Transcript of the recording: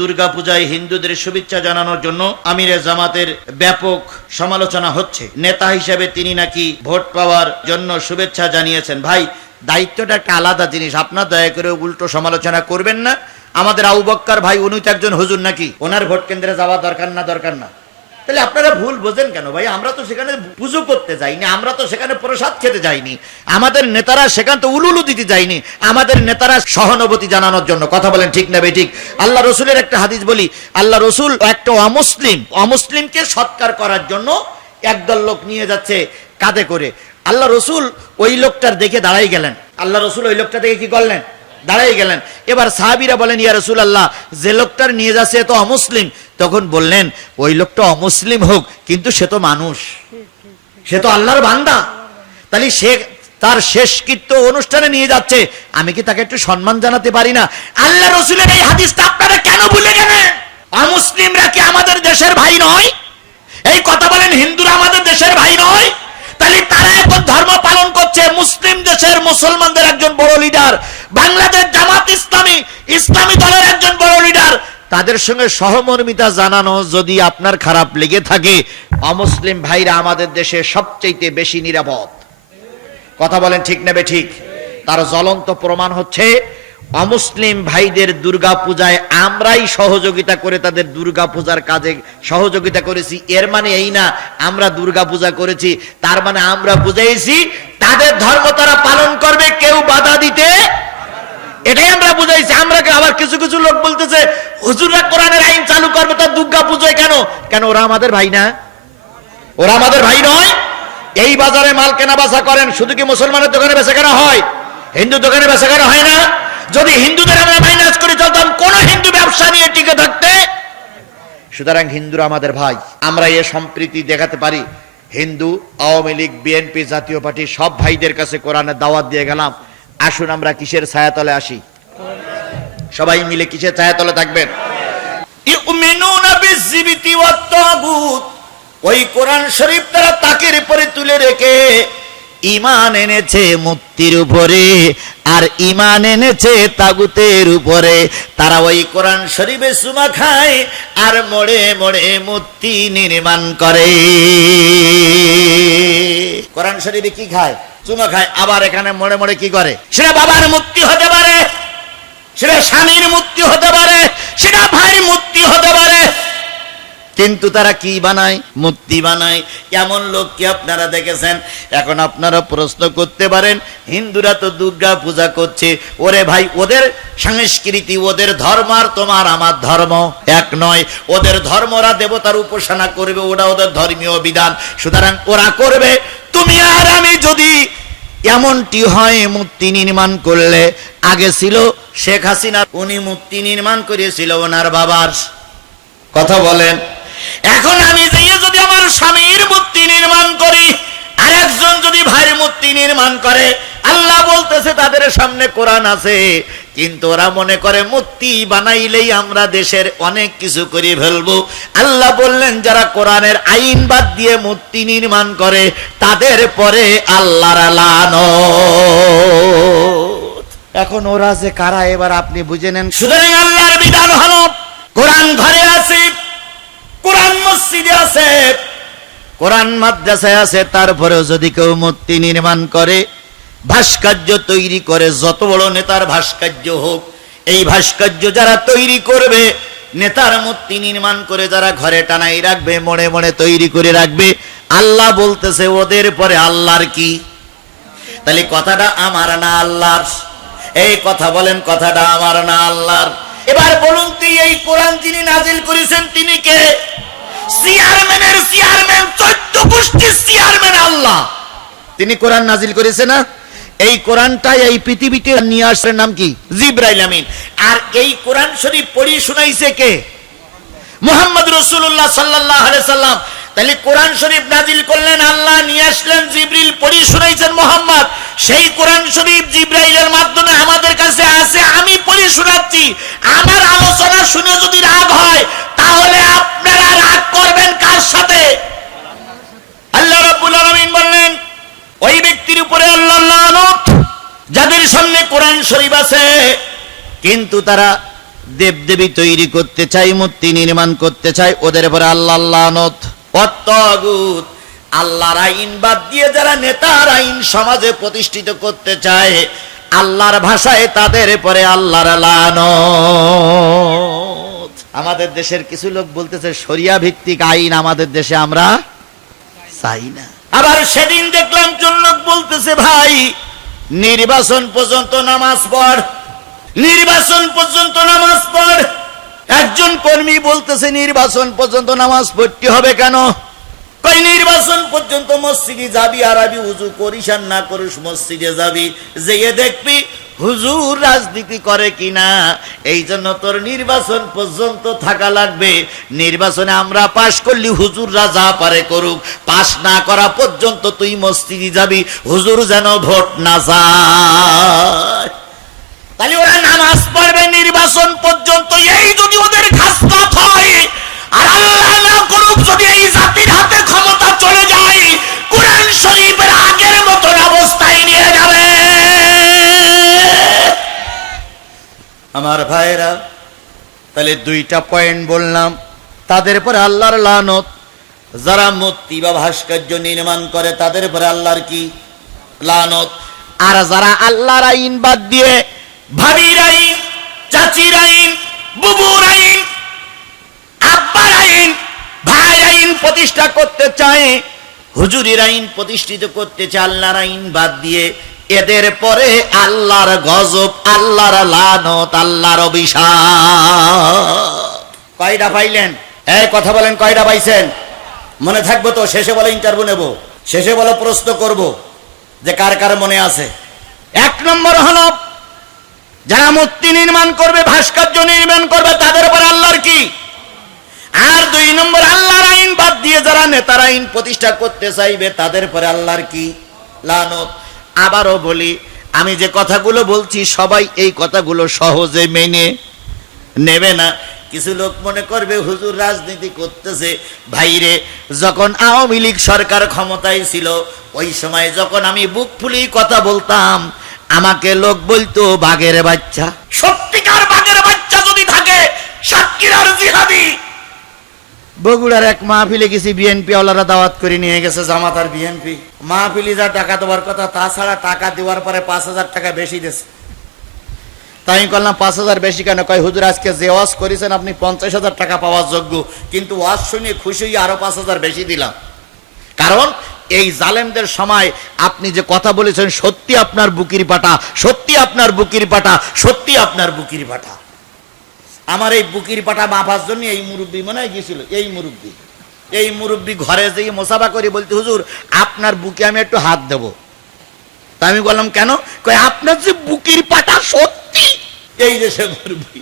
দুর্গা পূজায় হিন্দুদের শুভেচ্ছা জানানোর জন্য আমিরে জামাতের ব্যাপক সমালোচনা হচ্ছে। নেতা হিসেবে তিনি নাকি ভোট পাওয়ার জন্য শুভেচ্ছা জানিয়েছেন। ভাই, দায়িত্বটা একটা আলাদা জিনিস। আপনার দয়া করে উল্টো সমালোচনা করবেন না। আমাদের আউবক্কার বক্কার ভাই, উনি তো একজন হুজুর নাকি? ওনার ভোট কেন্দ্রে যাওয়া দরকার না দরকার না। তাহলে আপনারা ভুল বোঝেন কেন ভাই? আমরা তো সেখানে পুজো করতে যাইনি, আমরা তো সেখানে প্রসাদ খেতে যাইনি। আমাদের নেতারা সেখান তো উলুলু দিতে যায়নি। আমাদের নেতারা সহানুভূতি জানানোর জন্য। কথা বলেন ঠিক না ঠিক আল্লাহ রসুলের একটা হাদিস বলি, আল্লাহ রসুল একটা অমুসলিম, অমুসলিমকে সৎকার করার জন্য একদল লোক নিয়ে যাচ্ছে কাঁধে করে। আল্লাহ রসুল ওই লোকটার দেখে দাঁড়াই গেলেন। আল্লাহ রসুল ওই লোকটা দেখে কি করলেন? দাঁড়াই গেলেন। এবার সাহাবিরা বলেন, ইয়া রসুল আল্লাহ যে লোকটার নিয়ে যাচ্ছে তো অমুসলিম। তখন বললেন, ওই লোকটা অমুসলিম হোক, কিন্তু সে তো মানুষ। সে তো আল্লাহর বান্দা। তাহলে সে তার শেষকৃত্য অনুষ্ঠানে নিয়ে যাচ্ছে। আমি কি তাকে একটু সম্মান জানাতে পারি না? আল্লাহ রসুলের এই হাদিসটা আপনারা কেন ভুলে গেলেন? অমুসলিমরা কি আমাদের দেশের ভাই নয়? এই কথা বলেন, হিন্দুরা আমাদের দেশের ভাই নয়? তাহলে তারা এখন ধর্ম পালন করছে। মুসলিম দেশের মুসলমানদের একজন বড় লিডার বাংলাদেশ জামাত ইসলামী ইসলামী দলের একজন বড় লিডার তাদের সঙ্গে সহমর্মিতা জানানো যদি আপনার খারাপ লেগে থাকে, অমুসলিম ভাইরা আমাদের দেশে সবচেয়ে বেশি নিরাপদ। কথা বলেন ঠিক নেবে ঠিক তার জ্বলন্ত প্রমাণ হচ্ছে, অমুসলিম ভাইদের দুর্গা পূজায় আমরাই সহযোগিতা করে তাদের দুর্গা পূজার কাজে সহযোগিতা করেছি। এর মানে এই না, আমরা দুর্গা পূজা করেছি, তার মানে আমরা বুঝাইছি, তাদের ধর্ম তারা পালন করবে, কেউ বাধা দিতে এটাই আমরা বুঝাইছি, আমরা আবার কিছু কিছু লোক বলতেছে, হুজুররা কোরআনের আইন চালু করবে তার দুর্গা পুজোয় কেন? কেন, ওরা আমাদের ভাই না? ওরা আমাদের ভাই নয়। এই বাজারে মাল কেনা বেচা করেন, শুধু কি মুসলমানের দোকানে বেচা কেনা হয়? হিন্দু দোকানে বেচা কেনা হয় না? যদি হিন্দুদের আমরা মাইনাস করে চলতাম কোন হিন্দু ব্যবসা নিয়ে টিকে থাকতে? সুতরাং হিন্দুরা আমাদের ভাই, আমরা এ সম্প্রীতি দেখাতে পারি। হিন্দু, আওয়ামী লীগ, বিএনপি জাতীয় পার্টি, সব ভাইদের কাছে কোরআনের দাওয়াত দিয়ে গেলাম। আসুন আমরা কিসের ছায়াতলে আসি? সবাই মিলে কিসের ছায়াতলে থাকবেন? ওই কোরআন শরীফ তারা তাকের উপরে তুলে রেখে ইমান এনেছে মুক্তির উপরে আর ইমান এনেছে তাগুতের উপরে। তারা ওই কোরআন শরীফে সুমা খায় আর মোড়ে মোড়ে মূর্তি নির্মাণ করে। কোরআন শরীফে কি খায়? চুমা খায়। আবার এখানে মোড়ে মোড়ে কি করে? সেটা বাবার মুক্তি হতে পারে, সেটা স্বামীর মুক্তি হতে পারে, সেটা ভাইয়ের মুক্তি হতে পারে। কিন্তু তারা কি বানায়? মূর্তি বানায়। এমন লোক কি আপনারা দেখেছেন? এখন আপনারা প্রশ্ন করতে পারেন, হিন্দুরা তো দুর্গা পূজা করছে। ওরে ভাই, ওদের সংস্কৃতি, ওদের ধর্ম আর তোমার আমার ধর্ম এক নয়। ওদের ধর্মরা দেবতার উপাসনা করবে ওটা ওদের ধর্মীয় বিধান। সুতরাং ওরা করবে। তুমি আর আমি যদি এমনটি হয় মূর্তি নির্মাণ করলে, আগে ছিল শেখ হাসিনা, উনি মূর্তি নির্মাণ করেছিল ওনার বাবার। কথা বলেন। এখন আমি যেয়ে যদি আমার স্বামীর মূর্তি নির্মাণ করি আর একজন যদি ভাইয়ের মূর্তি নির্মাণ করে, আল্লাহ বলতেছে তাদের সামনে কোরআন আছে। কিন্তু ওরা মনে করে মূর্তি বানাইলেই আমরা দেশের অনেক কিছু করে ফেলব। আল্লাহ বললেন, যারা কোরআনের আইন বাদ দিয়ে মূর্তি নির্মাণ করে, তাদের পরে আল্লাহর লানো এখন ওরা যে কারা, এবার আপনি বুঝে নেন। সুতরাং আল্লাহর বিধান হলো, কোরআন ঘরে আছে, কোরআন মসজিদে আছে, কোরআন মাদ্রাসায় আছে, তারপরেও যদি কেউ মূর্তি নির্মাণ করে ভাস্কর্য তৈরি করে, যত বড় নেতার ভাস্কর্য হোক, এই ভাস্কর্য যারা তৈরি করবে, নেতার মূর্তি নির্মাণ করে যারা ঘরে টানাই রাখবে, মনে মনে তৈরি করে রাখবে, আল্লাহ বলতেছে, ওদের পরে আল্লাহর কি? তাহলে কথাটা আমার না আল্লাহর? এই কথা বলেন, কথাটা আমার না আল্লাহর? এবার বলুন তুই এই কোরআন যিনি নাজিল করেছেন, তিনি কে? চেয়ারম্যানের, চেয়ারম্যান, চোদ্দ গোষ্ঠীর চেয়ারম্যান আল্লাহ। তিনি কোরআন নাজিল করেছে না? এই কোরআনটাই এই পৃথিবীতে নিয়ে আসছে নাম কি? জিব্রাইল আমিন। আর এই কোরআন শরীফ পড়িয়ে শোনাইছে কে? মোহাম্মদ রসুল্লাহ সাল্লাহ সাল্লাম। তাহলে কোরআন শরীফ নাজিল করলেন, আল্লাহ নিয়ে আসলেন, জিব্রিল পড়ি শুনাইছেন মোহাম্মদ। সেই কোরআন শরীফ জিব্রাইলের মাধ্যমে আমাদের কাছে আছে, আমি পড়ি শোনাচ্ছি। আমার আলোচনা শুনে যদি রাগ হয়, তাহলে আপনারা রাগ করবেন কার সাথে? আল্লাহ রাব্বুল আলামিন বললেন, ওই ব্যক্তির উপরে আল্লাহ সামনে কোরআন শরীফ আছে। কিন্তু তারা দেবদেবী তৈরি করতে চাই মূর্তি নির্মাণ করতে চাই ওদের পরে আল্লাহ অত্যাগুত। আল্লাহর আইন বাদ দিয়ে যারা নেতার আইন সমাজে প্রতিষ্ঠিত করতে চায়, আল্লাহর ভাষায় তাদের পরে আল্লাহর আমাদের দেশের কিছু লোক বলতেছে, শরিয়া ভিত্তিক আইন আমাদের দেশে আমরা চাই না। আবার সেদিন দেখলাম লোক বলতেছে, ভাই নির্বাচন পর্যন্ত নামাজ পড়। নির্বাচন পর্যন্ত নামাজ পড়। একজন কর্মী বলতেছে, নির্বাচন পর্যন্ত নামাজ পড়তে হবে কেন? কই নির্বাচন পর্যন্ত মসজিদে যাবি আর আবি উজু করিস না করিস, মসজিদে যাবি। যেয়ে দেখবি হুজুর রাজনীতি করে কিনা? এই জন্য তোর নির্বাচন পর্যন্ত থাকা লাগবে। নির্বাচনে আমরা পাশ করলি, হুজুর রাজা পারে করুক। পাশ না করা পর্যন্ত তুই মসজিদে যাবি, হুজুর যেন ভোট না যায়। তাহলে ওরা নামাজ পড়বে, নির্বাচন আমার ভাইরা তাহলে দুইটা পয়েন্ট বললাম। তাদের পরে আল্লাহর লানত। যারা মূর্তি বা ভাস্কর্য নির্মাণ করে, তাদের পরে আল্লাহর কি? লানত। আর যারা আল্লাহর আইন বাদ দিয়ে ভাবির আইন, চাচির আইন, বুবুর আইন, আব্বার আইন ভাই আইন প্রতিষ্ঠা করতে চায়, হুজুরির আইন প্রতিষ্ঠিত করতে চায়, আল্লাহর আইন বাদ দিয়ে এদের পরে আল্লাহর গজব আল্লাহর লানত আল্লাহর অভিশাপ। কয়টা পাইলেন? এই কথা বলেন কয়টা পাইছেন? মনে থাকব তো শেষে বলে ইন্টারভিউ নেব। শেষে বলে প্রশ্ন করব যে কার কার মনে আছে। এক নম্বর হলো যারা মূর্তি নির্মাণ করবে ভাস্কর্য নির্মাণ করবে তাদের উপর আল্লাহর কি? আর দুই নম্বর আল্লাহর আইন বাদ দিয়ে যারা নেতার আইন প্রতিষ্ঠা করতে চাইবে তাদের পরে আল্লাহর কি? লানত। আবারও বলি, আমি যে কথাগুলো বলছি, সবাই এই কথাগুলো সহজে মেনে নেবে না। কিছু লোক মনে করবে, হুজুর রাজনীতি করতেছে। ভাইরে যখন আওয়ামী লীগ সরকার ক্ষমতায় ছিল, ওই সময় যখন আমি বুক ফুলি কথা বলতাম, আমাকে লোক বলতো, বাঘের বাচ্চা। সত্যিকার বাঘের বাচ্চা যদি থাকে সাক্ষীরার জিহাদি বগুড়ার এক মাহফিলে গেছি বিএনপি ওলারা দাওয়াত করে নিয়ে গেছে জামাত আর বিএনপি। মাহফিলি যা টাকা দেওয়ার কথা, তাছাড়া টাকা দেওয়ার পরে পাঁচ হাজার টাকা বেশি দিয়েছে। তাই আমি করলাম পাঁচ হাজার বেশি কেন? কয়, হুজুর, আজকে যে ওয়াজ করেছেন আপনি পঞ্চাশ হাজার টাকা পাওয়ার যোগ্য, কিন্তু ওয়াজ শুনে খুশি হয়ে আরও পাঁচ হাজার বেশি দিলাম। কারণ এই জালেমদের সময় আপনি যে কথা বলেছেন, সত্যি আপনার বুকির পাটা, সত্যি আপনার বুকির পাটা, সত্যি আপনার বুকির পাটা। আমার এই বুকির পাটা মাফার জন্য এই মুরব্বী মনে হয় গিয়েছিল, এই মুরব্বী। এই মুরব্বী ঘরে যেয়ে মোসাফা করে বলতে, হুজুর, আপনার বুকে আমি একটু হাত দেব। তা আমি বললাম, কেন? কয়, আপনার যে বুকির পাটা সত্যি, এই যে সে মুরব্বী।